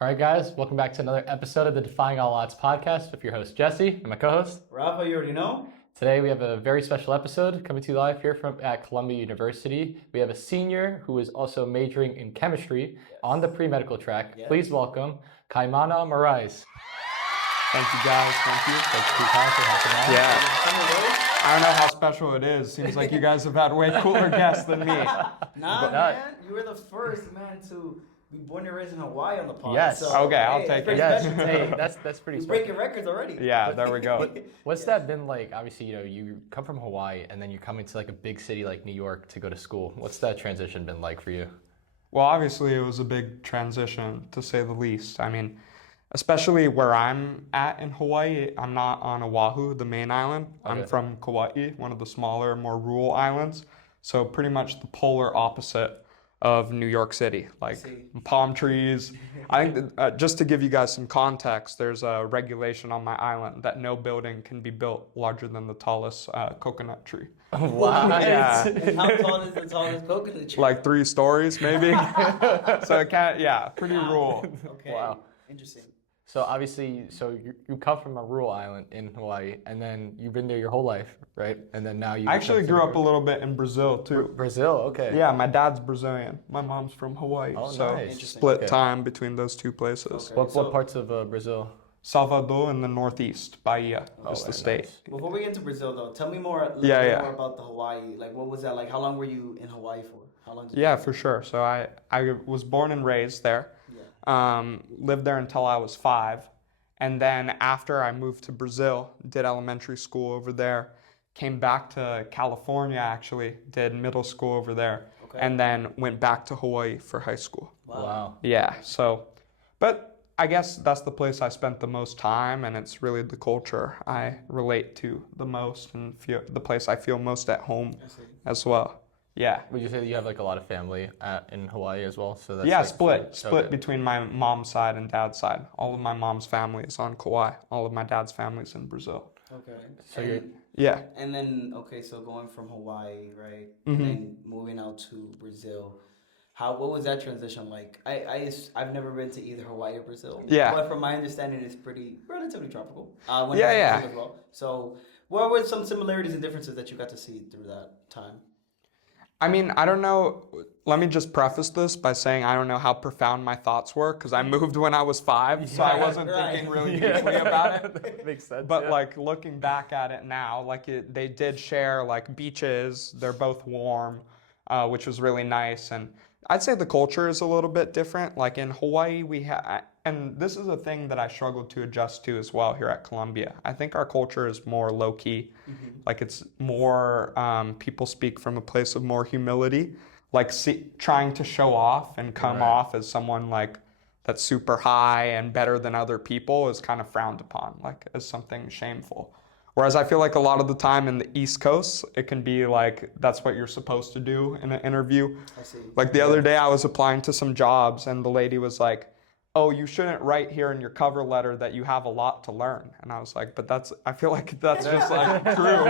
All right, guys, welcome back to another episode of the Defying All Odds Podcast with your host, Jesse, and my co-host. Rafa, you already know. Today, we have a very special episode coming to you live here at Columbia University. We have a senior who is also majoring in chemistry on the pre-medical track. Yes. Please welcome Kaimana Moraes. Thank you, guys. Thank you. Thanks for hopping on. Yeah. I don't know how special it is. Seems like you guys have had way cooler guests than me. Man. You were the first man to be born and raised in Hawaii on the podcast. Yes. So, okay, I'll take it. Yes. Hey, that's pretty special. You're breaking records already. Yeah, there we go. What's that been like? Obviously, you come from Hawaii and then you're coming to like a big city like New York to go to school. What's that transition been like for you? Well, obviously, it was a big transition, to say the least. I mean, especially where I'm at in Hawaii, I'm not on Oahu, the main island. Okay. I'm from Kaua'i, one of the smaller, more rural islands. So pretty much the polar opposite of New York City, like palm trees. I think that, just to give you guys some context, there's a regulation on my island that no building can be built larger than the tallest coconut tree. Wow. Yeah. And how tall is the tallest coconut tree? Like 3 stories, maybe. So it can't, pretty rural. Okay. Wow. Interesting. So obviously, you come from a rural island in Hawaii, and then you've been there your whole life, right? And then now you I actually grew up a little bit in Brazil too. Brazil, okay. Yeah, my dad's Brazilian. My mom's from Hawaii. Oh, so nice. split time between those two places. Okay. What parts of Brazil? Salvador in the northeast, Bahia is the state. Nice. Before we get into Brazil, though, tell me more about the Hawaii. Like, what was that like? How long were you in Hawaii for? How long? For sure. So I was born and raised there. Yeah. Lived there until I was 5. And then after I moved to Brazil, did elementary school over there, came back to California actually, did middle school over there, and then went back to Hawaii for high school. Wow. Yeah, so, but I guess that's the place I spent the most time, and it's really the culture I relate to the most and the place I feel most at home as well. Yeah. Would you say that you have like a lot of family in Hawaii as well? So that's split between my mom's side and dad's side. All of my mom's family is on Kauai. All of my dad's family is in Brazil. Okay. So And then so going from Hawaii, right, and then moving out to Brazil. What was that transition like? I've never been to either Hawaii or Brazil. Yeah. But from my understanding, it's relatively tropical. As well. So what were some similarities and differences that you got to see through that time? I mean, I don't know. Let me just preface this by saying I don't know how profound my thoughts were because I moved when I was 5, so I wasn't thinking really deeply about it. Makes sense. But like looking back at it now, like they did share like beaches. They're both warm, which was really nice. And I'd say the culture is a little bit different. Like in Hawaii, and this is a thing that I struggled to adjust to as well here at Columbia. I think our culture is more low-key. Like it's more, people speak from a place of more humility. Like trying to show off and come off as someone like that's super high and better than other people is kind of frowned upon, like as something shameful. Whereas I feel like a lot of the time in the East Coast, it can be like, that's what you're supposed to do in an interview. I see. Like the other day I was applying to some jobs and the lady was like, oh, you shouldn't write here in your cover letter that you have a lot to learn. And I was like, but I feel like that's just like true.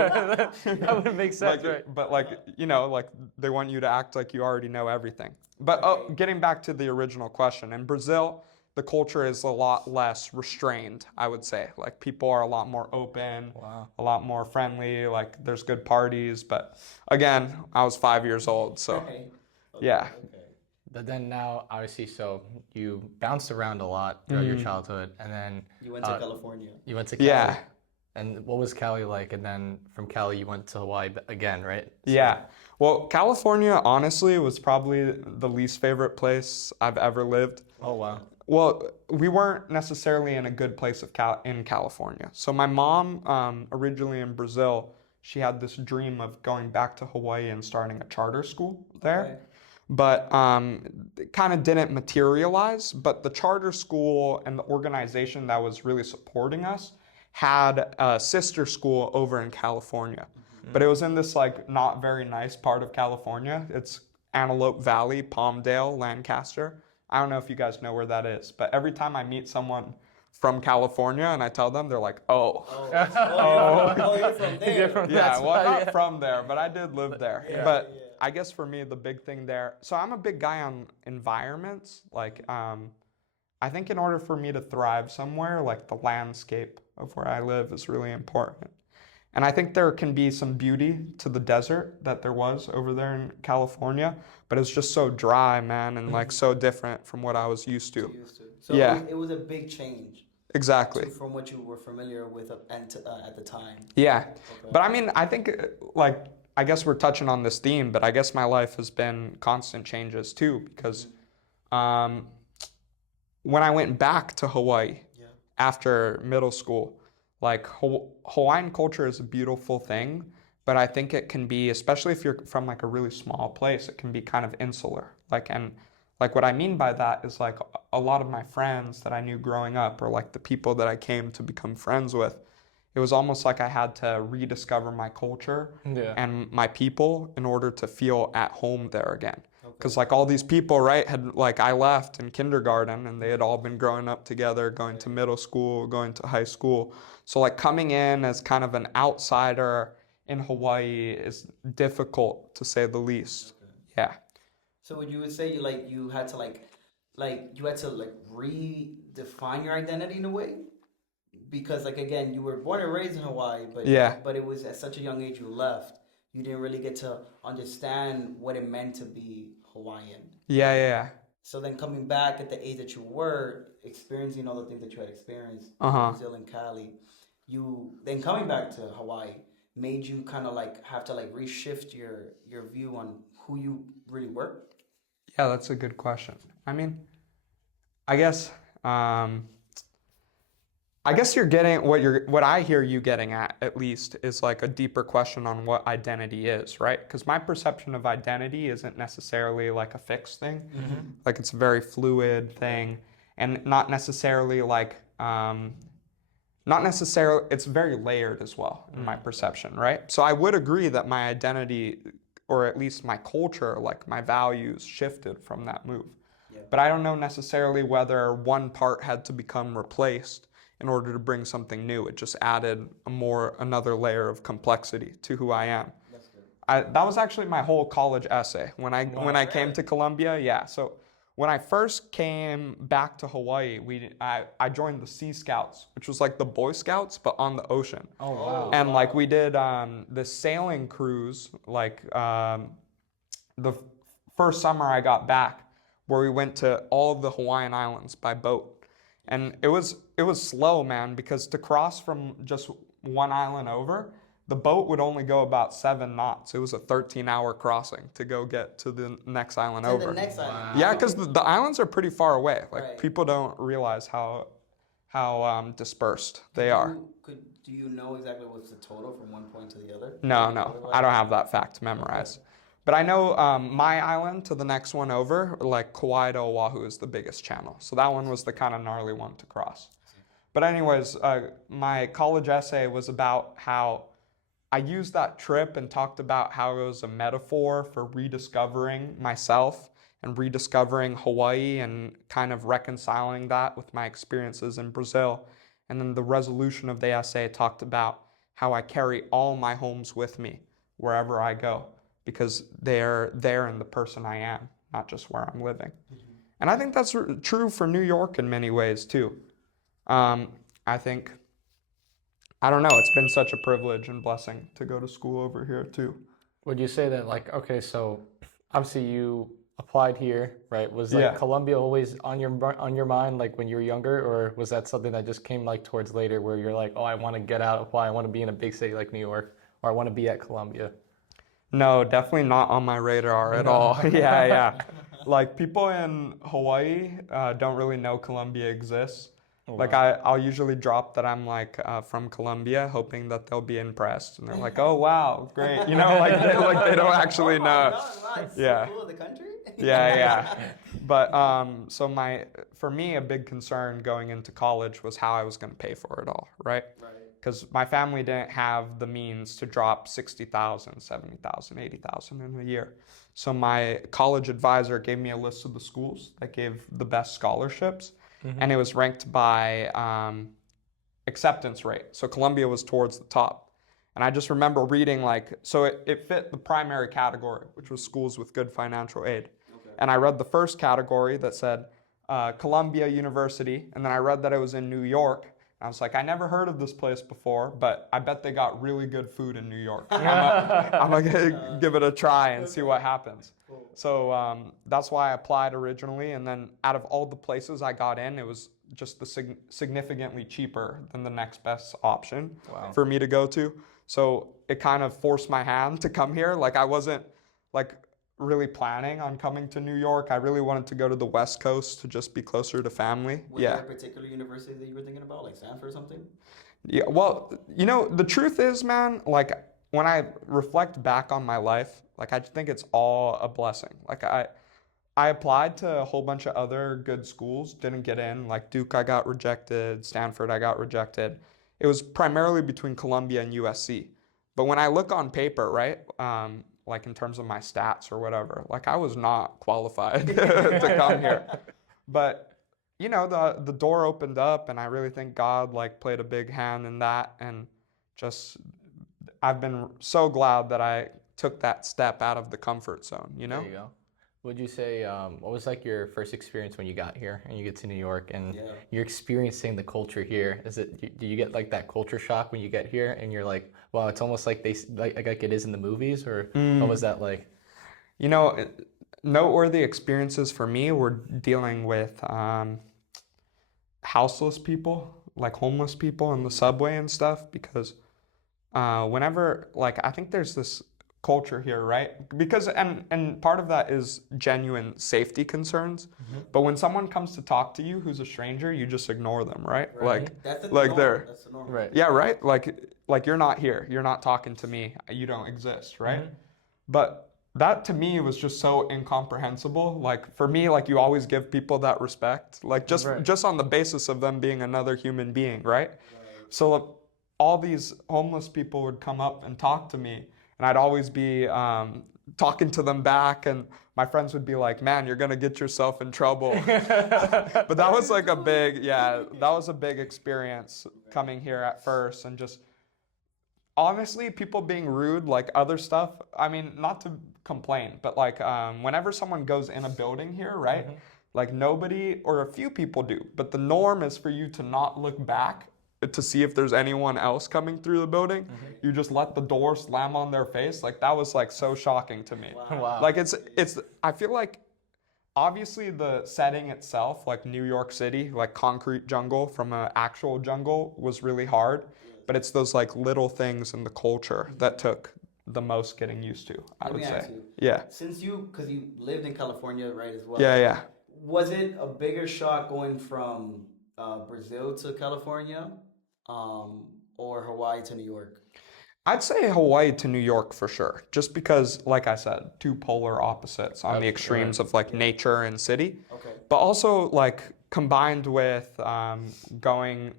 That would make sense, like, right? But like, like they want you to act like you already know everything. But getting back to the original question, in Brazil, the culture is a lot less restrained, I would say. Like people are a lot more open, a lot more friendly, like there's good parties. But again, I was 5 years old, so yeah. But then now, obviously, so you bounced around a lot throughout your childhood, and then you went to California. You went to Cali. Yeah. And what was Cali like? And then from Cali, you went to Hawaii again, right? So. Yeah. Well, California, honestly, was probably the least favorite place I've ever lived. Oh, wow. Well, we weren't necessarily in a good place in California. So my mom, originally in Brazil, she had this dream of going back to Hawaii and starting a charter school there. Okay. But it kind of didn't materialize. But the charter school and the organization that was really supporting us had a sister school over in California. But it was in this like not very nice part of California. It's Antelope Valley, Palmdale, Lancaster. I don't know if you guys know where that is, but every time I meet someone from California and I tell them, they're like, you're from there. Not from there, but I did live there. I guess for me, the big thing there, so I'm a big guy on environments, like I think in order for me to thrive somewhere, like the landscape of where I live is really important. And I think there can be some beauty to the desert that there was over there in California, but it's just so dry, man, and like so different from what I was used to. So Yeah, it was a big change exactly. from what you were familiar with at the time. Yeah. Okay. But I mean, I think like, I guess we're touching on this theme, but I guess my life has been constant changes too, because when I went back to Hawaii after middle school, like Hawaiian culture is a beautiful thing, but I think it can be, especially if you're from like a really small place, it can be kind of insular. Like what I mean by that is like a lot of my friends that I knew growing up, or like the people that I came to become friends with, it was almost like I had to rediscover my culture and my people in order to feel at home there again. Because like all these people, right, had like I left in kindergarten and they had all been growing up together, going to middle school, going to high school. So like coming in as kind of an outsider in Hawaii is difficult to say the least. Yeah. So would you say you had to redefine your identity in a way? Because like again, you were born and raised in Hawaii, but it was at such a young age you left. You didn't really get to understand what it meant to be Hawaiian. Yeah. So then coming back at the age that you were, experiencing all the things that you had experienced in Brazil and Cali, you then coming back to Hawaii made you kind of like have to like reshift your view on who you really were? Yeah, that's a good question. I mean, I guess you're getting what I hear you getting at least is like a deeper question on what identity is, right? Because my perception of identity isn't necessarily like a fixed thing. Like it's a very fluid thing, and not necessarily it's very layered as well in my perception, right? So I would agree that my identity, or at least my culture, like my values, shifted from that move. But I don't know necessarily whether one part had to become replaced in order to bring something new. It just added another layer of complexity to who I am. That's good. That was actually my whole college essay when I came to Columbia. Yeah, so when I first came back to Hawaii, I joined the Sea Scouts, which was like the Boy Scouts but on the ocean. Oh wow! And like we did the sailing cruise, like the first summer I got back, where we went to all of the Hawaiian Islands by boat. And it was slow, man, because to cross from just one island over, the boat would only go about 7 knots. It was a 13-hour crossing to go get to the next island over. The next island. Wow. Yeah, because the islands are pretty far away. Like Right. people don't realize how dispersed they are. Do you know exactly what's the total from one point to the other? No, I don't have that fact memorized. But I know my island to the next one over, like Kaua'i to Oahu, is the biggest channel. So that one was the kind of gnarly one to cross. But anyways, my college essay was about how I used that trip and talked about how it was a metaphor for rediscovering myself and rediscovering Hawaii and kind of reconciling that with my experiences in Brazil. And then the resolution of the essay talked about how I carry all my homes with me wherever I go, because they're there in the person I am, not just where I'm living. And I think that's true for New York in many ways too. I think, I don't know, it's been such a privilege and blessing to go to school over here too. Would you say that like, okay, so obviously you applied here, right? Was like Columbia always on your mind, like when you were younger, or was that something that just came like towards later, where you're like, oh, I want to get out, apply, I want to be in a big city like New York, or I want to be at Columbia? No, definitely not on my radar at all. Yeah. Like people in Hawaii don't really know Columbia exists. Like I'll usually drop that I'm like from Columbia, hoping that they'll be impressed, and they're like, "Oh wow, great!" You know, like they don't actually know. So cool, the country. Yeah. But for me, a big concern going into college was how I was going to pay for it all, right? Because my family didn't have the means to drop $60,000, $70,000, $80,000 in a year. So my college advisor gave me a list of the schools that gave the best scholarships. And it was ranked by acceptance rate. So Columbia was towards the top. And I just remember reading so it fit the primary category, which was schools with good financial aid. And I read the first category that said Columbia University, and then I read that it was in New York. I was like, I never heard of this place before, but I bet they got really good food in New York. I'm gonna give it a try and see what happens. So that's why I applied originally, and then out of all the places I got in, it was just the significantly cheaper than the next best option for me to go to. So it kind of forced my hand to come here. Like I wasn't like really planning on coming to New York. I really wanted to go to the West Coast to just be closer to family. Was there a particular university that you were thinking about, like Stanford or something? Yeah, well, you know, the truth is, man, like when I reflect back on my life, like I think it's all a blessing. Like I applied to a whole bunch of other good schools, didn't get in. Like Duke, I got rejected. Stanford, I got rejected. It was primarily between Columbia and USC. But when I look on paper, right, like in terms of my stats or whatever, like I was not qualified to come here. But, you know, the door opened up, and I really think God like played a big hand in that. And just, I've been so glad that I took that step out of the comfort zone, you know? There you go. Would you say, what was like your first experience when you got here and you get to New York and you're experiencing the culture here? Do you get like that culture shock when you get here and you're like, wow, it's almost like like it is in the movies, or what was that like? You know, noteworthy experiences for me were dealing with houseless people, like homeless people in the subway and stuff, because whenever, like, I think there's this culture here, right? Because and part of that is genuine safety concerns. But when someone comes to talk to you who's a stranger, you just ignore them, right? Like that's they're that's the norm. Right. Yeah, right? Like you're not here. You're not talking to me. You don't exist, right? But that to me was just so incomprehensible. Like for me, like you always give people that respect, like just on the basis of them being another human being, right? So all these homeless people would come up and talk to me, and I'd always be talking to them back, and my friends would be like, man, you're gonna get yourself in trouble. But that was like that was a big experience coming here at first, and just honestly, people being rude, like other stuff. I mean, not to complain, but like whenever someone goes in a building here, right? Like nobody, or a few people do, but the norm is for you to not look back to see if there's anyone else coming through the building. You just let the door slam on their face. Like that was like so shocking to me. Wow. Like it's I feel like obviously the setting itself, like New York City, like concrete jungle from an actual jungle, was really hard. But it's those like little things in the culture that took the most getting used to, I would say. Yeah. Since because you lived in California, right, as well. Yeah. Was it a bigger shock going from Brazil to California, or Hawaii to New York? I'd say Hawaii to New York for sure, just because, like I said, two polar opposites on the extremes of like nature and city. Okay. But also like combined with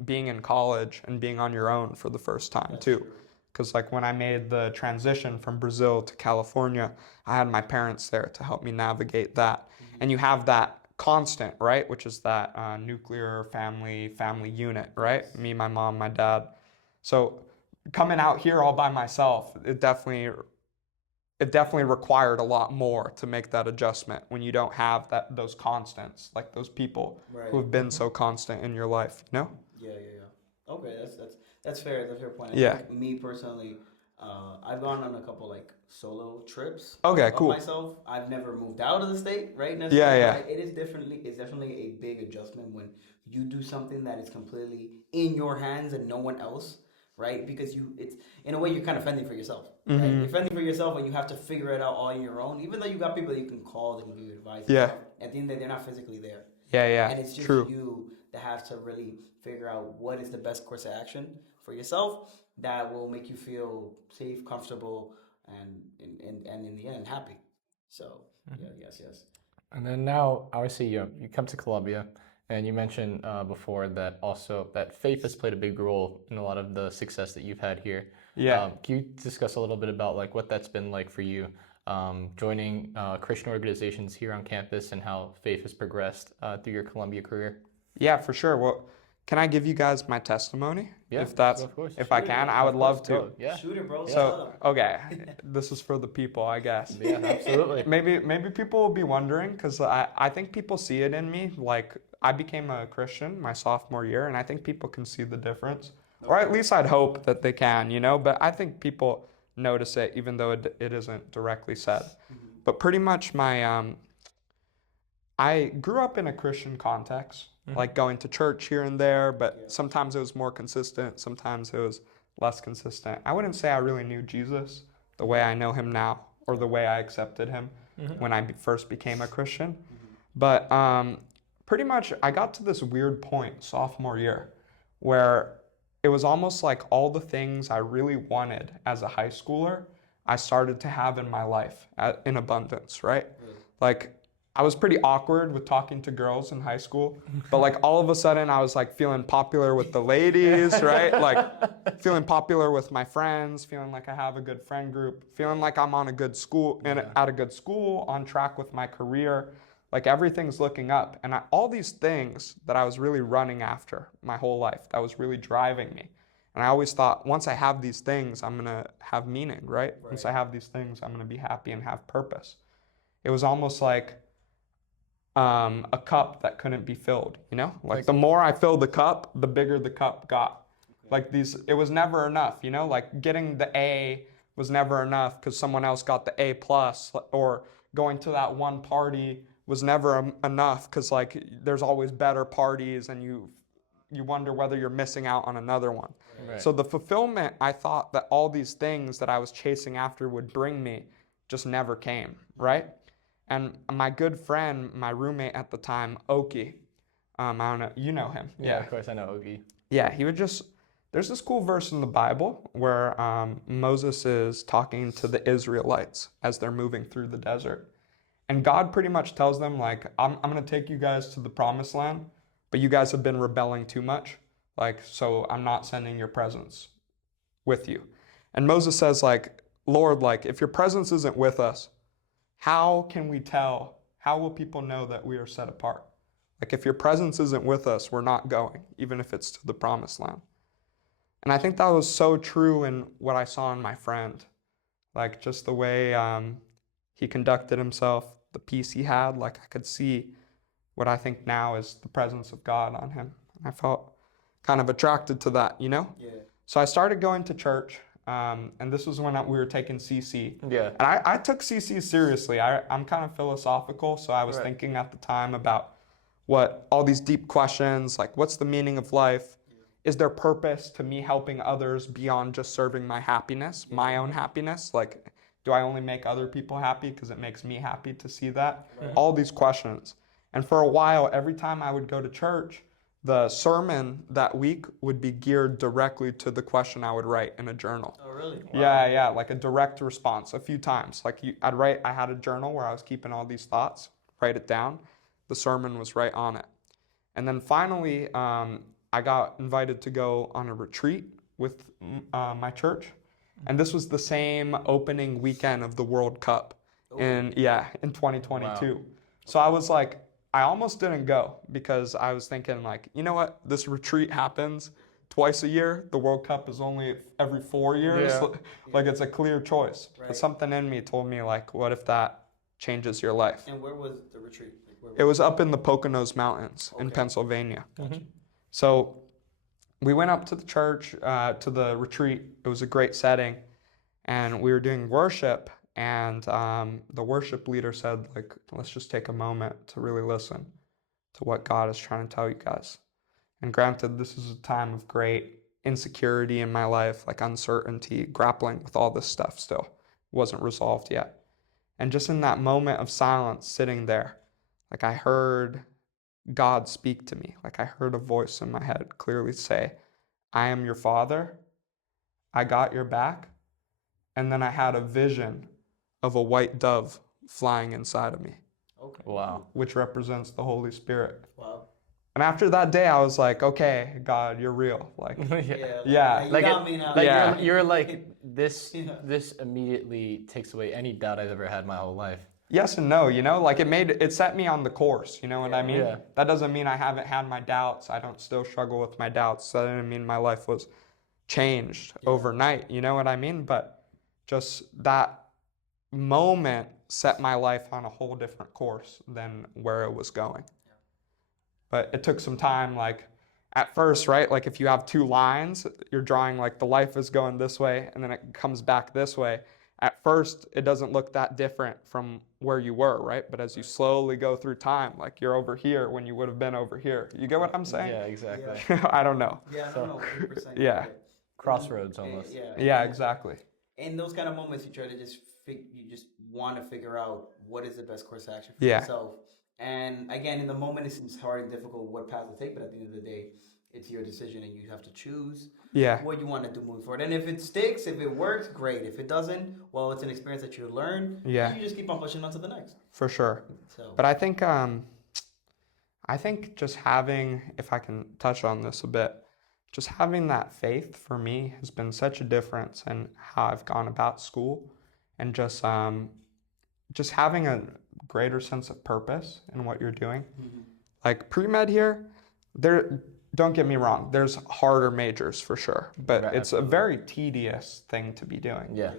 being in college and being on your own for the first time too. Because like when I made the transition from Brazil to California, I had my parents there to help me navigate that. And you have that constant, right? Which is that nuclear family unit, right? Me, my mom, my dad. So coming out here all by myself, it definitely required a lot more to make that adjustment when you don't have those constants, like those people who have been so constant in your life, you know? Yeah. Okay, that's fair. That's a fair point. I think me personally, I've gone on a couple like solo trips. Okay, cool. Myself, I've never moved out of the state, right? Yeah. It's definitely a big adjustment when you do something that is completely in your hands and no one else. Right, because it's in a way you're kind of fending for yourself. Right? You're fending for yourself, and you have to figure it out all on your own. Even though you got people that you can call, that can give you advice. Yeah. At the end of the day, they're not physically there. Yeah. And it's just you that have to really figure out what is the best course of action for yourself that will make you feel safe, comfortable, and in the end happy. So yes. And then now, obviously, you come to Columbia. And you mentioned before that also that faith has played a big role in a lot of the success that you've had here. Yeah. Can you discuss a little bit about like what that's been like for you, joining Christian organizations here on campus, and how faith has progressed through your Columbia career? Yeah, for sure. Well, can I give you guys my testimony? Yeah, of course. If I can, I would love to. Go. Yeah. Shoot it, bro. So, okay, this is for the people, I guess. Yeah, absolutely. Maybe people will be wondering, because I think people see it in me. Like, I became a Christian my sophomore year, and I think people can see the difference. Or at least I'd hope that they can, but I think people notice it, even though it isn't directly said. But pretty much I grew up in a Christian context, like going to church here and there, but sometimes it was more consistent, sometimes it was less consistent. I wouldn't say I really knew Jesus the way I know him now, or the way I accepted him when I first became a Christian. But pretty much I got to this weird point sophomore year where it was almost like all the things I really wanted as a high schooler, I started to have in my life in abundance, right? Like, I was pretty awkward with talking to girls in high school, but like all of a sudden I was like feeling popular with the ladies, right? Like feeling popular with my friends, feeling like I have a good friend group, feeling like I'm on a good school and at a good school, on track with my career. Like everything's looking up. And all these things that I was really running after my whole life, that was really driving me. And I always thought, once I have these things, I'm going to have meaning, right? Once I have these things, I'm going to be happy and have purpose. It was almost like a cup that couldn't be filled, Like the more I filled the cup, the bigger the cup got. Like it was never enough, Like getting the A was never enough because someone else got the A+, or going to that one party was never enough because like there's always better parties and you wonder whether you're missing out on another one. Right. So the fulfillment I thought that all these things that I was chasing after would bring me just never came, right? And my good friend, my roommate at the time, Oki, I don't know, you know him. Yeah, of course I know Oki. Yeah, there's this cool verse in the Bible where Moses is talking to the Israelites as they're moving through the desert. And God pretty much tells them, like, I'm going to take you guys to the promised land, but you guys have been rebelling too much. Like, so I'm not sending your presence with you. And Moses says, like, Lord, like, if your presence isn't with us, how can we tell? How will people know that we are set apart? Like, if your presence isn't with us, we're not going, even if it's to the promised land. And I think that was so true in what I saw in my friend. Like, just the way he conducted himself, the peace he had. Like, I could see what I think now is the presence of God on him. I felt kind of attracted to that, Yeah. So I started going to church. And this was when we were taking CC. Yeah. And I took CC seriously. I'm kind of philosophical, so I was thinking at the time about what all these deep questions, like what's the meaning of life? Is there purpose to me helping others beyond just serving my happiness, my own happiness? Like, do I only make other people happy because it makes me happy to see that? Right. All these questions. And for a while, every time I would go to church, the sermon that week would be geared directly to the question I would write in a journal. Oh, really? Wow. Yeah, like a direct response a few times. Like I had a journal where I was keeping all these thoughts, write it down. The sermon was right on it. And then finally, I got invited to go on a retreat with my church. And this was the same opening weekend of the World Cup in 2022. Wow. So I was like, I almost didn't go because I was thinking like, you know what, this retreat happens twice a year. The World Cup is only every 4 years. Yeah. Like it's a clear choice. Right. But something in me told me like, what if that changes your life? And where was the retreat? It was up in the Poconos Mountains in Pennsylvania. Gotcha. So we went up to the church, to the retreat. It was a great setting. And we were doing worship. And the worship leader said, like, let's just take a moment to really listen to what God is trying to tell you guys. And granted, this is a time of great insecurity in my life, like uncertainty, grappling with all this stuff still. It wasn't resolved yet. And just in that moment of silence, sitting there, like I heard God speak to me. Like I heard a voice in my head clearly say, I am your father. I got your back. And then I had a vision of a white dove flying inside of me. Okay. Wow. Which represents the Holy Spirit. Wow. And after that day, I was like, okay, God, you're real. Like, You got me now. You're like, this immediately takes away any doubt I've ever had my whole life. yes and no, like it set me on the course, you know what I mean? Yeah. That doesn't mean I haven't had my doubts. I don't still struggle with my doubts. That doesn't mean my life was changed overnight, you know what I mean? But just that moment set my life on a whole different course than where it was going. But it took some time, like at first, right? Like if you have two lines, you're drawing like the life is going this way and then it comes back this way. At first, it doesn't look that different from where you were, right? But as you slowly go through time, like you're over here when you would have been over here. You get what I'm saying? Yeah, exactly. I don't know. Yeah, I don't know. 100%. Yeah. Crossroads almost. Yeah, exactly. In those kind of moments, you try to you just want to figure out what is the best course of action for Yeah. yourself. And again, in the moment, it seems hard and difficult what path to take, but at the end of the day, it's your decision and you have to choose what you want to do moving forward. And if it sticks, if it works, great. If it doesn't, well, it's an experience that you learn. Yeah. You just keep on pushing on to the next. For sure. So. But I think just having, if I can touch on this a bit, just having that faith for me has been such a difference in how I've gone about school, and just having a greater sense of purpose in what you're doing. Mm-hmm. Like pre-med here, don't get me wrong, there's harder majors for sure, but it's a very tedious thing to be doing. Yeah.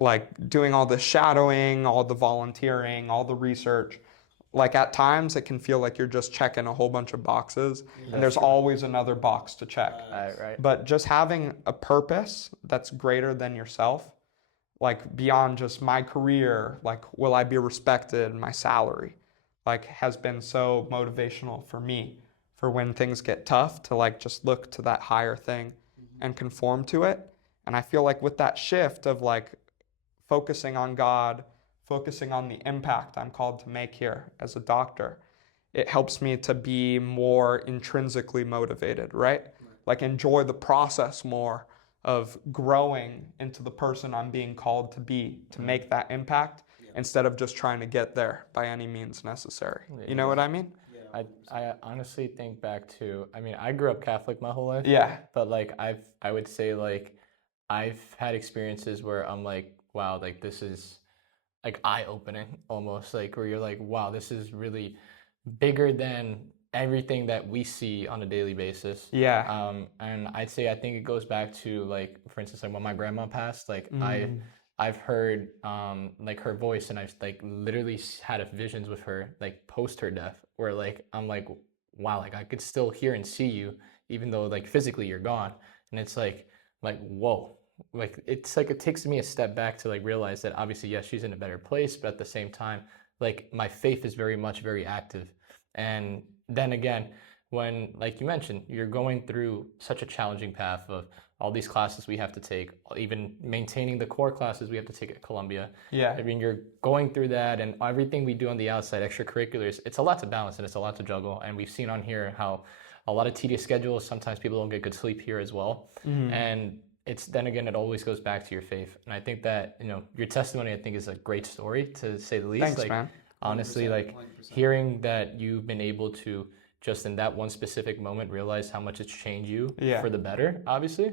Like doing all the shadowing, all the volunteering, all the research, like at times it can feel like you're just checking a whole bunch of boxes and there's always another box to check. Right. But just having a purpose that's greater than yourself, like beyond just my career, like will I be respected, my salary, like has been so motivational for me for when things get tough to like just look to that higher thing and conform to it. And I feel like with that shift of like focusing on God, focusing on the impact I'm called to make here as a doctor, it helps me to be more intrinsically motivated, right? Like enjoy the process more of growing into the person I'm being called to be, to make that impact instead of just trying to get there by any means necessary. You know what I mean? I honestly think back to, I mean, I grew up Catholic my whole life. Yeah. But like I would say like I've had experiences where I'm like, wow, like this is like eye-opening almost, like where you're like, wow, this is really bigger than everything that we see on a daily basis. Yeah. And I think it goes back to like, for instance, like when my grandma passed, like I've heard like her voice, and I've like literally had visions with her like post her death, where like I'm like, wow, like I could still hear and see you even though like physically you're gone. And it's like whoa, like it's like it takes me a step back to like realize that obviously yes, she's in a better place, but at the same time like my faith is very active. And then again, when, like you mentioned, you're going through such a challenging path of all these classes we have to take, even maintaining the core classes we have to take at Columbia. Yeah. I mean, you're going through that, and everything we do on the outside, extracurriculars, it's a lot to balance and it's a lot to juggle. And we've seen on here how a lot of tedious schedules, sometimes people don't get good sleep here as well. And it's, then again, it always goes back to your faith. And I think that, you know, your testimony, I think, is a great story, to say the least. Thanks, like, man. Honestly, 100%, like 100%. hearing that you've been able to just in that one specific moment realize how much it's changed you for the better, obviously,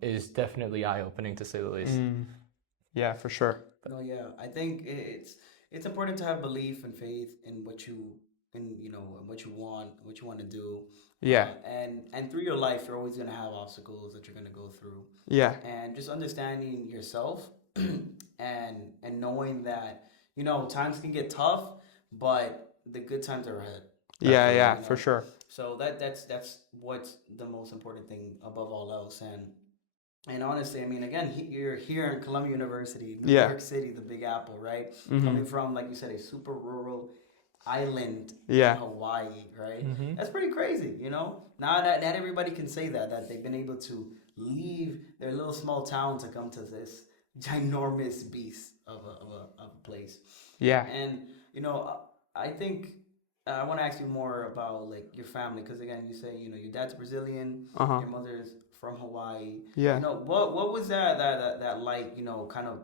is definitely eye-opening, to say the least. Yeah, for sure. No, yeah, I think it's important to have belief and faith in what you want to do. Yeah. And through your life, you're always gonna have obstacles that you're gonna go through. Yeah. And just understanding yourself and knowing that, you know, times can get tough, but the good times are ahead. Yeah, for sure. So that's what's the most important thing above all else. And honestly, I mean, again, you're here in Columbia University, New York City, the Big Apple, right? Coming from, like you said, a super rural island in Hawaii, right? That's pretty crazy, you know? Not everybody can say that they've been able to leave their little small town to come to this ginormous beast of a place. Yeah. And, you know, I think I want to ask you more about like your family, because again, you say, you know, your dad's Brazilian, your mother's from Hawaii. Yeah. You know, what was that like, you know, kind of,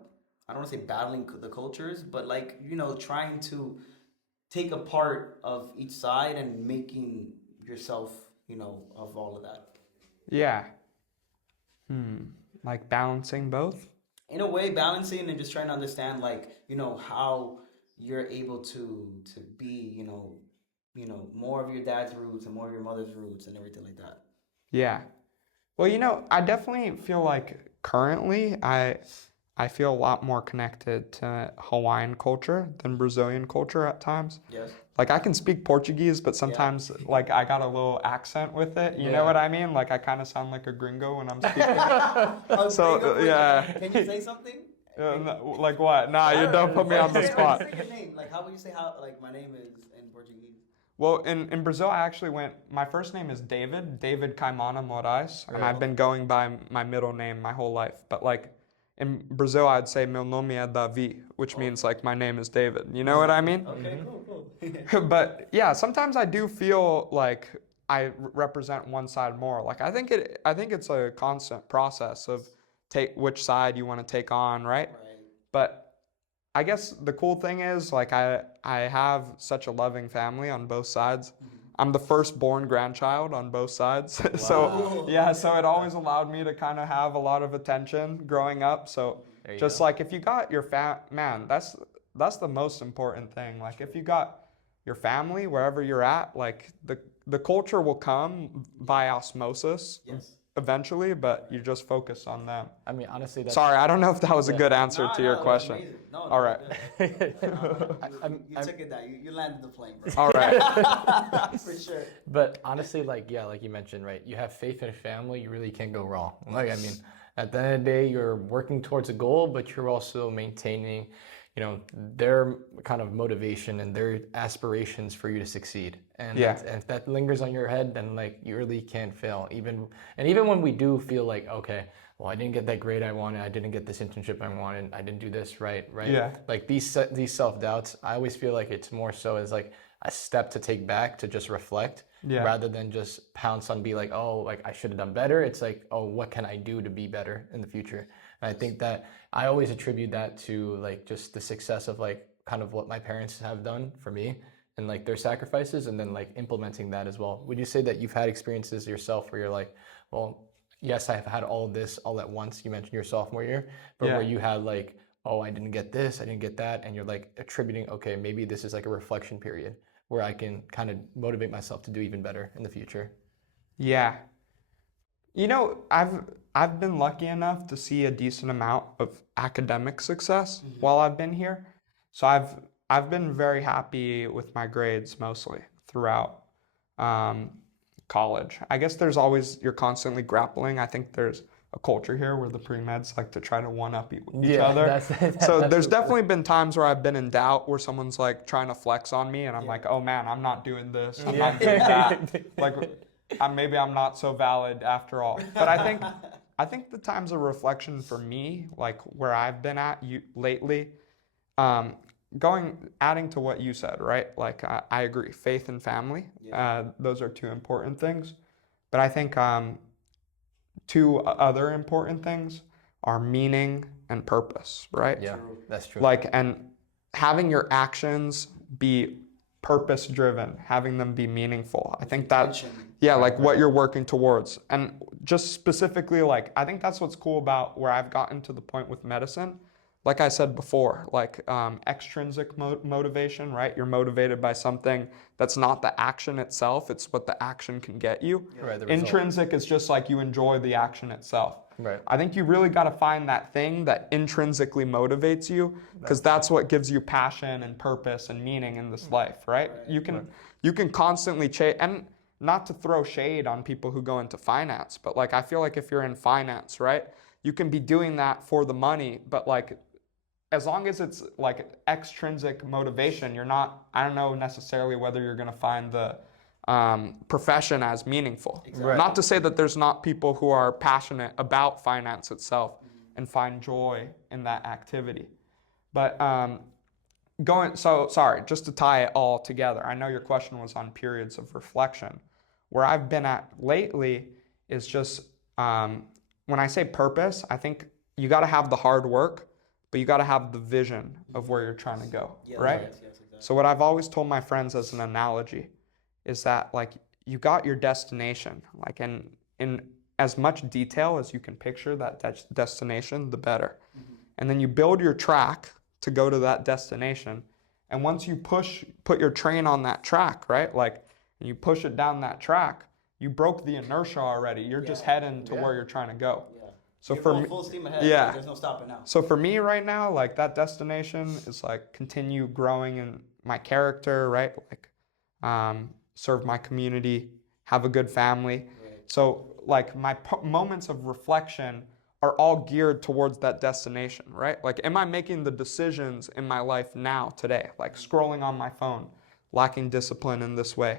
I don't want to say battling the cultures, but like, you know, trying to take a part of each side and making yourself, you know, of all of that. Yeah. Like balancing both? In a way, balancing and just trying to understand, like, you know, how you're able to be, more of your dad's roots and more of your mother's roots and everything like that. Yeah. Well, I definitely feel like currently I feel a lot more connected to Hawaiian culture than Brazilian culture at times. Yes. Like I can speak Portuguese, but sometimes like I got a little accent with it. You know what I mean? Like I kind of sound like a gringo when I'm speaking. So yeah. Can you say something? Like what? Nah, you don't put me on the spot. Say your name. Like how would you say like my name is in Portuguese? Well, in Brazil, I actually my first name is David Kaimana Moraes, and I've been going by my middle name my whole life. But like in Brazil, I'd say meu nome é Davi, which means like my name is David. You know what I mean? Okay, cool. But yeah, sometimes I do feel like I represent one side more. Like I think it's a constant process of which side you want to take on, right? But I guess the cool thing is like I have such a loving family on both sides. I'm the firstborn grandchild on both sides. Wow. So it always allowed me to kind of have a lot of attention growing up. So just like if you got your man, that's the most important thing. Like if you got your family wherever you're at, like the culture will come by osmosis. Yes. Eventually, but you just focus on them. I mean, honestly, sorry, I don't know if that was a good answer to your question. No, all right. You took it down. You landed the plane, bro. All right. For sure. But honestly, like you mentioned, right? You have faith in family. You really can't go wrong. Like I mean, at the end of the day, you're working towards a goal, but you're also maintaining, their kind of motivation and their aspirations for you to succeed. And if that lingers on your head, then like you really can't fail. Even when we do feel like, okay, well, I didn't get that grade I wanted, I didn't get this internship I wanted, I didn't do this right? Yeah. Like these self-doubts, I always feel like it's more so as like a step to take back to just reflect, rather than just pounce on be like, oh, like I should have done better. It's like, oh, what can I do to be better in the future? And I think that I always attribute that to like just the success of like kind of what my parents have done for me and like their sacrifices, and then like implementing that as well. Would you say that you've had experiences yourself where you're like, well, yes, I've had all of this all at once. You mentioned your sophomore year, but where you had like, oh, I didn't get this, I didn't get that. And you're like attributing, okay, maybe this is like a reflection period where I can kind of motivate myself to do even better in the future. Yeah. I've been lucky enough to see a decent amount of academic success while I've been here. So I've been very happy with my grades mostly throughout college. I guess you're constantly grappling. I think there's a culture here where the pre-meds like to try to one-up each other. So there's definitely been times where I've been in doubt, where someone's like trying to flex on me and I'm like, oh man, I'm not doing this, I'm not doing that. Like maybe I'm not so valid after all. But I think the times of reflection for me, like where I've been at lately, adding to what you said, right? Like I agree, faith and family, those are two important things. But I think two other important things are meaning and purpose, right? Yeah, that's true. Like, and having your actions be purpose driven, having them be meaningful. I think that, like what you're working towards. And just specifically, like, I think that's what's cool about where I've gotten to the point with medicine. Like I said before, like extrinsic motivation, right? You're motivated by something that's not the action itself, it's what the action can get you. Right, intrinsic is just like you enjoy the action itself. Right. I think you really got to find that thing that intrinsically motivates you, because that's what gives you passion and purpose and meaning in this life, right? You can constantly chase, and not to throw shade on people who go into finance, but like I feel like if you're in finance, right, you can be doing that for the money, but like as long as it's like extrinsic motivation, you're not, I don't know necessarily whether you're going to find the profession as meaningful. Exactly. Not to say that there's not people who are passionate about finance itself and find joy in that activity. But just to tie it all together, I know your question was on periods of reflection. Where I've been at lately is just, when I say purpose, I think you got to have the hard work, but you got to have the vision of where you're trying to go, right? Yes, exactly. So what I've always told my friends as an analogy is that like you got your destination, like in as much detail as you can picture that destination, the better. And then you build your track to go to that destination, And once you put your train on that track, right? Like, and you push it down that track, you broke the inertia already. You're just heading to where you're trying to go. Yeah. So you're for going me, full steam ahead. yeah, There's no stopping now. So for me right now, like that destination is like continue growing in my character, right? Like serve my community, have a good family. Right. So like my moments of reflection are all geared towards that destination, right? Like, am I making the decisions in my life now, today? Like scrolling on my phone, lacking discipline in this way,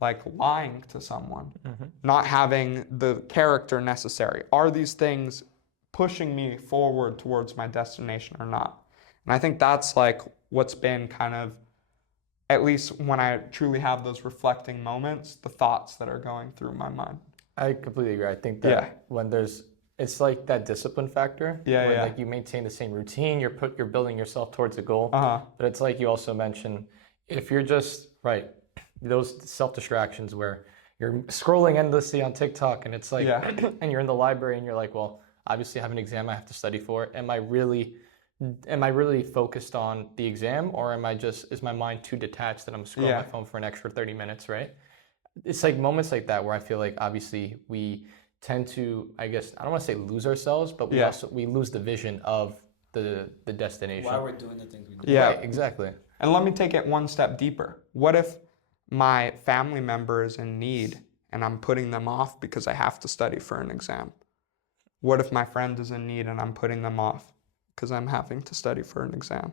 like lying to someone, not having the character necessary. Are these things pushing me forward towards my destination or not? And I think that's like what's been kind of, at least when I truly have those reflecting moments, the thoughts that are going through my mind. I completely agree. I think that when it's like that discipline factor. Where like you maintain the same routine, you're building yourself towards a goal. But it's like you also mentioned, if you're just those self-distractions where you're scrolling endlessly on TikTok and it's like, and you're in the library and you're like, well, obviously I have an exam I have to study for. Am I really focused on the exam, or is my mind too detached that I'm scrolling my phone for an extra 30 minutes, right? It's like moments like that where I feel like obviously we tend to, I guess, I don't want to say lose ourselves, but we lose the vision of the destination. Why we're doing the things we do. Yeah, right, exactly. And let me take it one step deeper. What if my family member is in need and I'm putting them off because I have to study for an exam? What if my friend is in need and I'm putting them off because I'm having to study for an exam?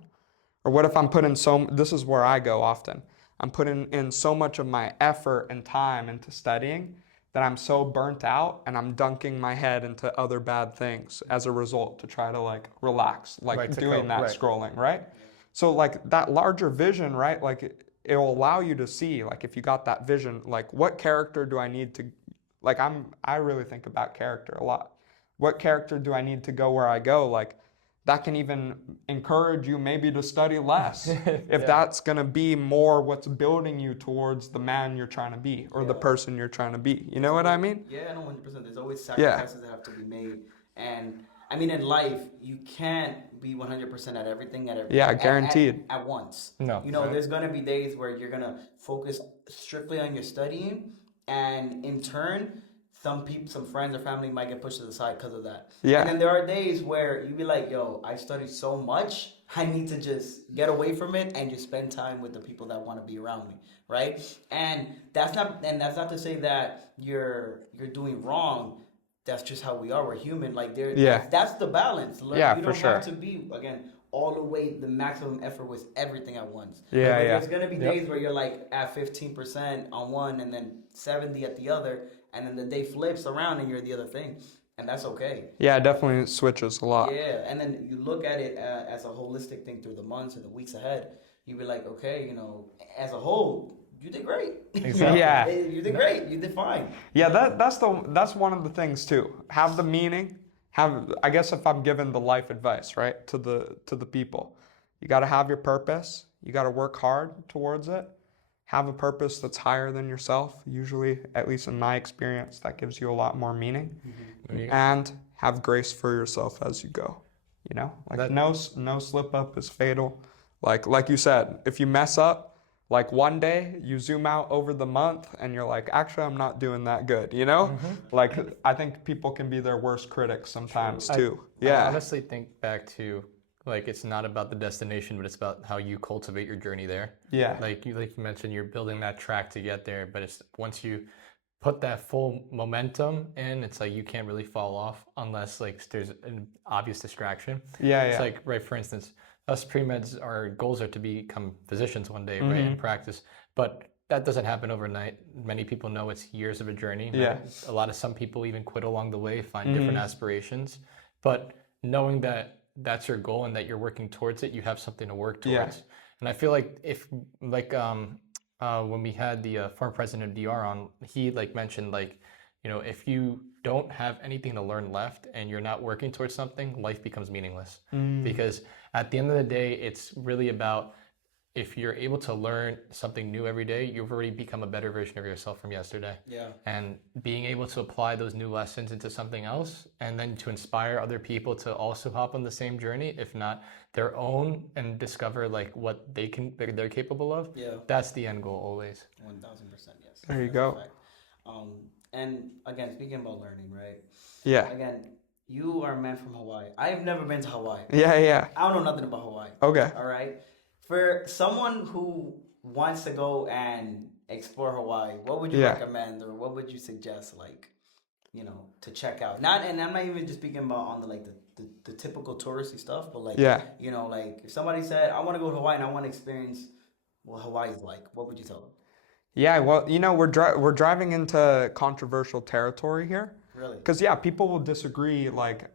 Or what if I'm putting this is where I go often. I'm putting in so much of my effort and time into studying that I'm so burnt out and I'm dunking my head into other bad things as a result to try to like relax, like doing that scrolling, right? So like that larger vision, right? Like it'll allow you to see, like if you got that vision, like what character do I need to, like I really think about character a lot. What character do I need to go where I go? Like that can even encourage you maybe to study less if that's going to be more what's building you towards the man you're trying to be or the person you're trying to be. You know what I mean? Yeah, no, 100%. There's always sacrifices that have to be made. And I mean, in life, you can't be 100% at everything guaranteed. At once. No. You know, there's going to be days where you're going to focus strictly on your studying, and in turn, some friends or family might get pushed to the side because of that. Yeah. And then there are days where you be like, yo, I studied so much, I need to just get away from it and just spend time with the people that want to be around me, right? And that's not to say that you're doing wrong. That's just how we are. We're human. Like that's the balance. You don't have to be, again, all the way the maximum effort with everything at once. There's gonna be days where you're like at 15% on one and then 70 at the other, and then the day flips around and you're the other thing, and that's okay. Yeah, it definitely switches a lot. Yeah, and then you look at it as a holistic thing through the months and the weeks ahead. You be like, okay, you know, as a whole, you did great. Exactly. Yeah, you did great. You did fine. Yeah, that's one of the things too. Have the meaning. I guess if I'm giving the life advice, right, to the people, you got to have your purpose. You got to work hard towards it. Have a purpose that's higher than yourself. Usually, at least in my experience, that gives you a lot more meaning. Mm-hmm. And have grace for yourself as you go. You know, like no slip up is fatal. Like you said, if you mess up, like one day you zoom out over the month and you're like, actually, I'm not doing that good. You know, like I think people can be their worst critics sometimes too. I honestly think back to, like, it's not about the destination, but it's about how you cultivate your journey there. Yeah. Like you mentioned, you're building that track to get there, but it's once you put that full momentum in, it's like you can't really fall off unless like there's an obvious distraction. It's like, right, for instance, us pre-meds, our goals are to become physicians one day, right, in practice. But that doesn't happen overnight. Many people know it's years of a journey. Right? Some people even quit along the way, find different aspirations. But knowing that that's your goal and that you're working towards it, you have something to work towards. And I feel like when we had the former president of DR on, he mentioned if you don't have anything to learn left and you're not working towards something, life becomes meaningless. Because at the end of the day, it's really about if you're able to learn something new every day, you've already become a better version of yourself from yesterday. Yeah. And being able to apply those new lessons into something else, and then to inspire other people to also hop on the same journey, if not their own, and discover like what they're capable of. Yeah. That's the end goal always. 1000%, yes. There you go. And again, speaking about learning, right? Yeah. Again, you are a man from Hawaii. I have never been to Hawaii. Yeah. I don't know nothing about Hawaii. Okay. All right. For someone who wants to go and explore Hawaii, what would you recommend, or what would you suggest, like, to check out? And I'm not even just speaking about on the typical touristy stuff, but like, like if somebody said, I want to go to Hawaii and I want to experience what Hawaii is like, what would you tell them? Yeah, well, we're driving into controversial territory here. Really? Because people will disagree. Like,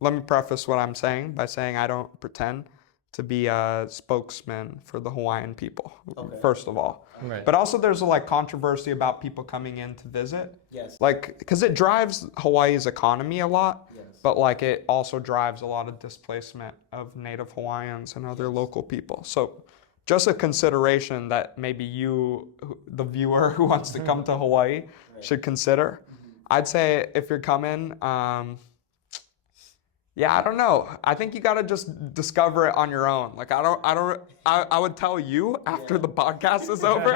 let me preface what I'm saying by saying I don't pretend to be a spokesman for the Hawaiian people, first of all. Right. But also there's a controversy about people coming in to visit. Yes. Because it drives Hawaii's economy a lot, but it also drives a lot of displacement of Native Hawaiians and other local people. So just a consideration that maybe you, the viewer who wants to come to Hawaii, should consider. I'd say if you're coming, I don't know. I think you gotta just discover it on your own. Like I would tell you after the podcast is over,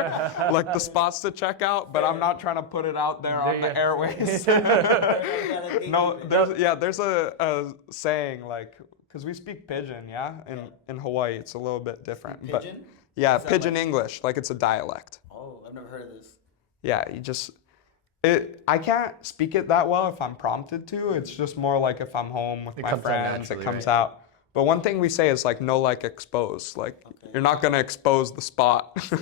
like the spots to check out, but I'm not trying to put it out there on the airways. No, there's a saying, like, because we speak pidgin, in Hawaii, it's a little bit different. Pidgin? But pidgin English, like it's a dialect. Oh, I've never heard of this. Yeah, I can't speak it that well if I'm prompted to. It's just more like if I'm home with my friends, it comes out. But one thing we say is like no expose. Like you're not gonna expose the spot. I see.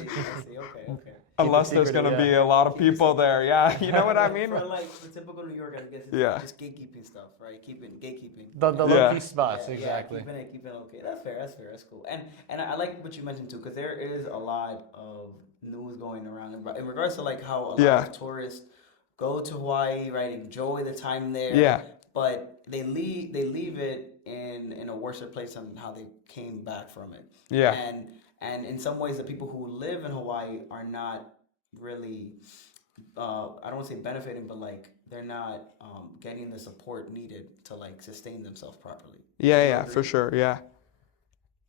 Okay. Unless there's gonna be a lot of people there. Yeah, you know what I mean? For like the typical New York, I guess it's just gatekeeping stuff, right? Gatekeeping. The low-key spots, exactly. Yeah, keeping it okay. That's fair. That's cool. And I like what you mentioned too, because there is a lot of news going around in regards to like how a lot of tourists go to Hawaii, right? Enjoy the time there. Yeah. But they leave it in a worse place than how they came back from it. Yeah. And in some ways, the people who live in Hawaii are not really, I don't want to say benefiting, but like they're not getting the support needed to like sustain themselves properly. Yeah, for sure. Yeah.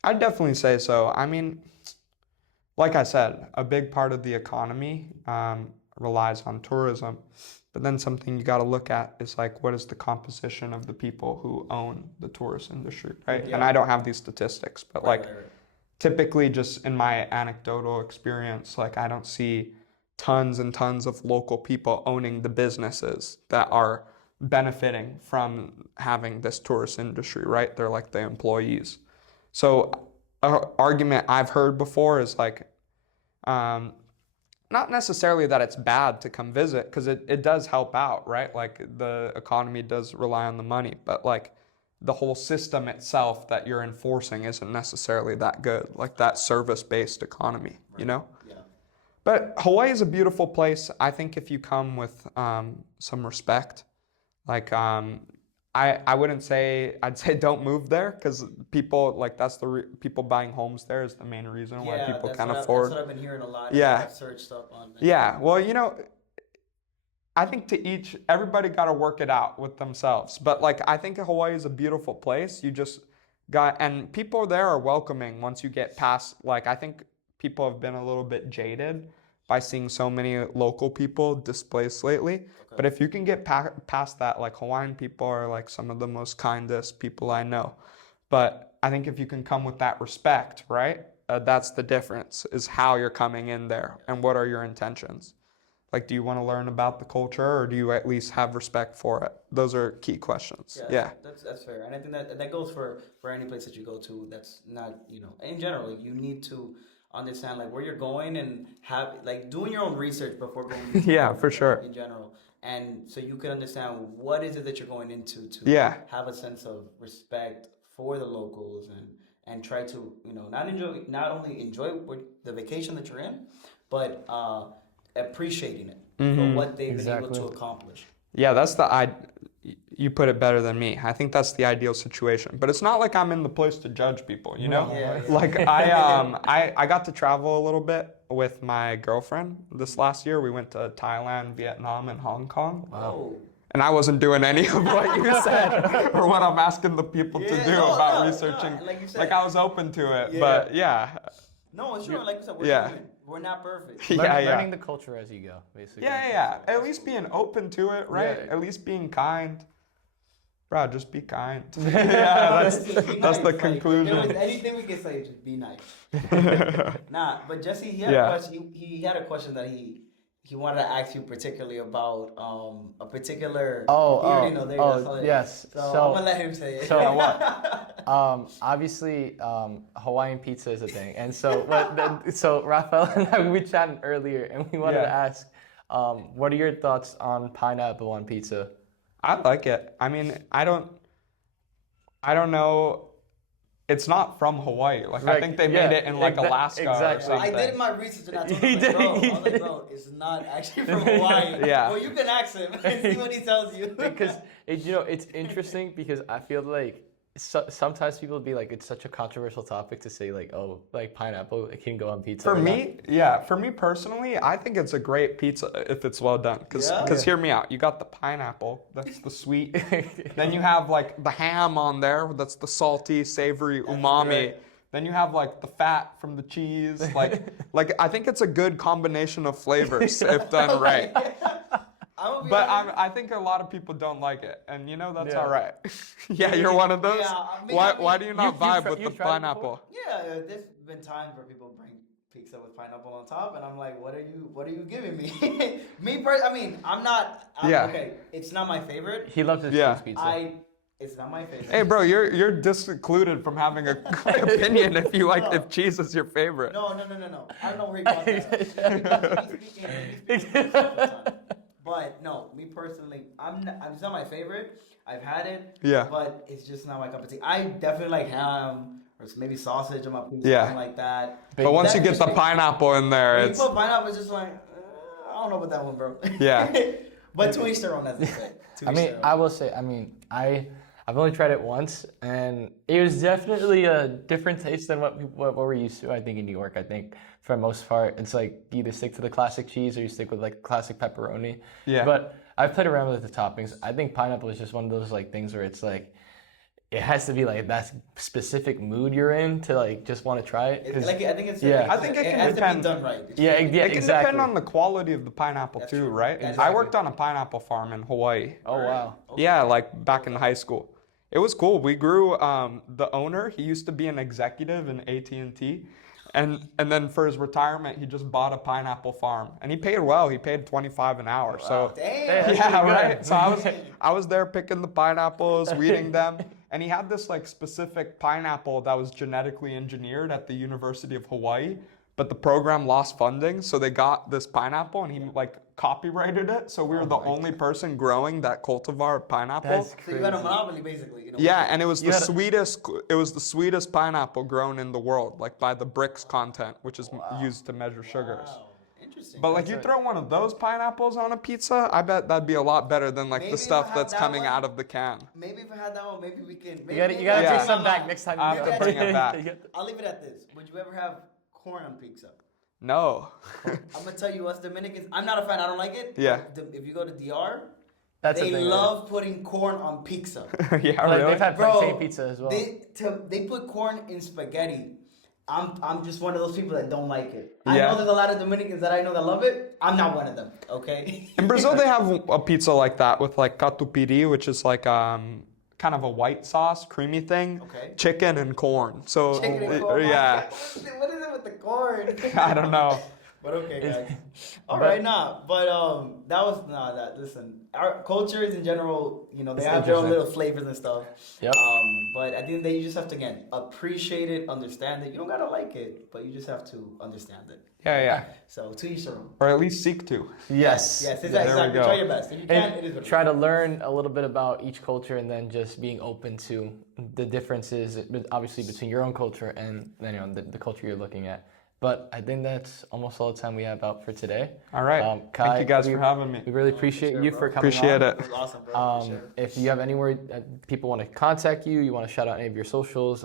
I'd definitely say so. I mean, like I said, a big part of the economy relies on tourism, but then something you got to look at is like, what is the composition of the people who own the tourist industry, right? And I don't have these statistics, but typically just in my anecdotal experience, like I don't see tons and tons of local people owning the businesses that are benefiting from having this tourist industry, right? They're like the employees. So an argument I've heard before is like, not necessarily that it's bad to come visit, because it does help out, right? Like the economy does rely on the money, but like the whole system itself that you're enforcing isn't necessarily that good, like that service-based economy, you know? Yeah. But Hawaii is a beautiful place. I think if you come with some respect, like I wouldn't say, I'd say don't move there, because people, like that's people buying homes there is the main reason why people can't afford. That's what I've been hearing a lot. Yeah. I've searched up on that. Yeah, well, I think everybody got to work it out with themselves. But like, I think Hawaii is a beautiful place. You just and people there are welcoming once you get past, like, I think people have been a little bit jaded by seeing so many local people displaced lately. Okay. But if you can get past that, like Hawaiian people are like some of the most kindest people I know. But I think if you can come with that respect, right? That's the difference, is how you're coming in there and what are your intentions. Like, do you want to learn about the culture, or do you at least have respect for it? Those are key questions. Yeah. That's fair. And I think that goes for any place that you go to that's not, in general, you need to understand like where you're going and have like doing your own research before going yeah, for sure. In general. And so you can understand what is it that you're going into to have a sense of respect for the locals and try to, not only enjoy the vacation that you're in, but appreciating it for what they've been able to accomplish. Yeah, that's you put it better than me. I think that's the ideal situation. But it's not like I'm in the place to judge people, you know? Yeah. Like I got to travel a little bit with my girlfriend this last year. We went to Thailand, Vietnam, and Hong Kong. Wow. And I wasn't doing any of what you said or what I'm asking the people to do about researching. Like you said. Like I was open to it, but yeah. No, it's true. Like you said, we're human. We're not perfect. Learning the culture as you go, basically. Yeah. At least being open to it, right? Yeah. At least being kind. Bro, just be kind. That's the conclusion. If there was anything we could say, just be nice. Nah, but Jesse, he had a question that he wanted to ask you particularly about a particular. Yes. So I'm gonna let him say it. So what? Obviously, Hawaiian pizza is a thing, and so Rafael and I, we chatted earlier, and we wanted to ask, what are your thoughts on pineapple on pizza? I like it. I mean, I don't know. It's not from Hawaii. Like I think they made it in like Alaska or something. I did my research and I told him, bro, it's not actually from Hawaii. Well, you can ask him and see what he tells you. Because it's interesting because I feel like sometimes people be like, it's such a controversial topic to say like, oh, like pineapple, it can go on pizza. For me personally, I think it's a great pizza if it's well done. Because hear me out. You got the pineapple, that's the sweet. Then you have like the ham on there, that's the salty, savory umami. Then you have like the fat from the cheese. Like I think it's a good combination of flavors if done right. But I think a lot of people don't like it, and that's all right. You're one of those. Why do you not vibe with the pineapple? Yeah, there's been times where people bring pizza with pineapple on top, and I'm like, what are you giving me? I'm not. Okay, it's not my favorite. He loves his cheese pizza. It's not my favorite. Hey, bro, you're discluded from having a opinion if cheese is your favorite. No. I don't know where he got that. He's speaking. But no, me personally, it's not my favorite. I've had it, but it's just not my cup of tea. I definitely like ham or maybe sausage on my pizza, something like that. But once you get the pineapple in there, it's... You put pineapple, it's just like, I don't know about that one, bro. Yeah. But to each their own, as they say. I will say, I've only tried it once, and it was definitely a different taste than what we're used to, I think, in New York. I think, for the most part, it's like you either stick to the classic cheese or you stick with like classic pepperoni. Yeah. But I've played around with the toppings. I think pineapple is just one of those like things where it's like, it has to be like that specific mood you're in to like just want to try it. I think it's I think it can depend. Done right. It can depend on the quality of the pineapple too, right? Exactly. I worked on a pineapple farm in Hawaii. Oh wow. Okay. Yeah, like back in high school. It was cool. We grew. The owner, he used to be an executive in AT&T, and then for his retirement, he just bought a pineapple farm, and he paid well. He paid $25 an hour. Wow. So damn. Yeah, right. So I was there picking the pineapples, weeding them, and he had this like specific pineapple that was genetically engineered at the University of Hawaii. But the program lost funding, so they got this pineapple, and he like copyrighted it. So we were the only person growing that cultivar of pineapple. That's so you got a monopoly, basically. And it was the sweetest. It was the sweetest pineapple grown in the world, like by the Brix content, which is used to measure sugars. Wow. Interesting. But like you throw one of those pineapples on a pizza, I bet that'd be a lot better than like the stuff that's coming out of the can. Maybe if I had that one, maybe we can. You gotta take some back next time. I have to bring it back. I'll leave it at this. Would you ever have corn on pizza? No. I'm gonna tell you, us Dominicans, I'm not a fan. I don't like it. Yeah. If you go to DR, That's they love putting corn on pizza. Yeah, like, really? They've had plantain pizza as well. They put corn in spaghetti. I'm just one of those people that don't like it. I know there's a lot of Dominicans that I know that love it. I'm not one of them. Okay. In Brazil, they have a pizza like that with like catupiry, which is like kind of a white sauce, creamy thing. Okay. Chicken and corn. So Chicken and corn. Yeah. What is it with the corn? I don't know. But okay, guys. All right, listen, our cultures in general, they have their own little flavors and stuff. Yep. But at the end of the day, you just have to, again, appreciate it, understand it. You don't gotta like it, but you just have to understand it. Yeah. So to each their own. Or at least seek to. Yes. Exactly. There we go. Try your best. If you can, it is what try to learn a little bit about each culture, and then just being open to the differences, obviously, between your own culture and the culture you're looking at. But I think that's almost all the time we have out for today. All right. Kai, Thank you guys for having me. We really appreciate you for coming Appreciate on. it. It was awesome, bro. For sure. If you have anywhere people want to contact you, you want to shout out any of your socials,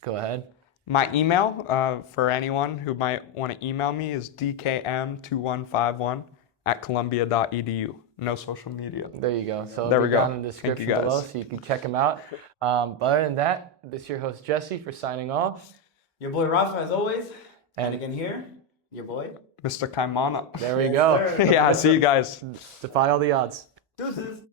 go ahead. My email for anyone who might want to email me is dkm2151@columbia.edu. No social media. There you go. So there we go. Down in the description below, so you can check them out. But other than that, this is your host Jesse for signing off. Your boy Rafa, as always. And again here, your boy, Mr. Kaimana. There we go. Yeah, see you guys. Defy all the odds. Deuces.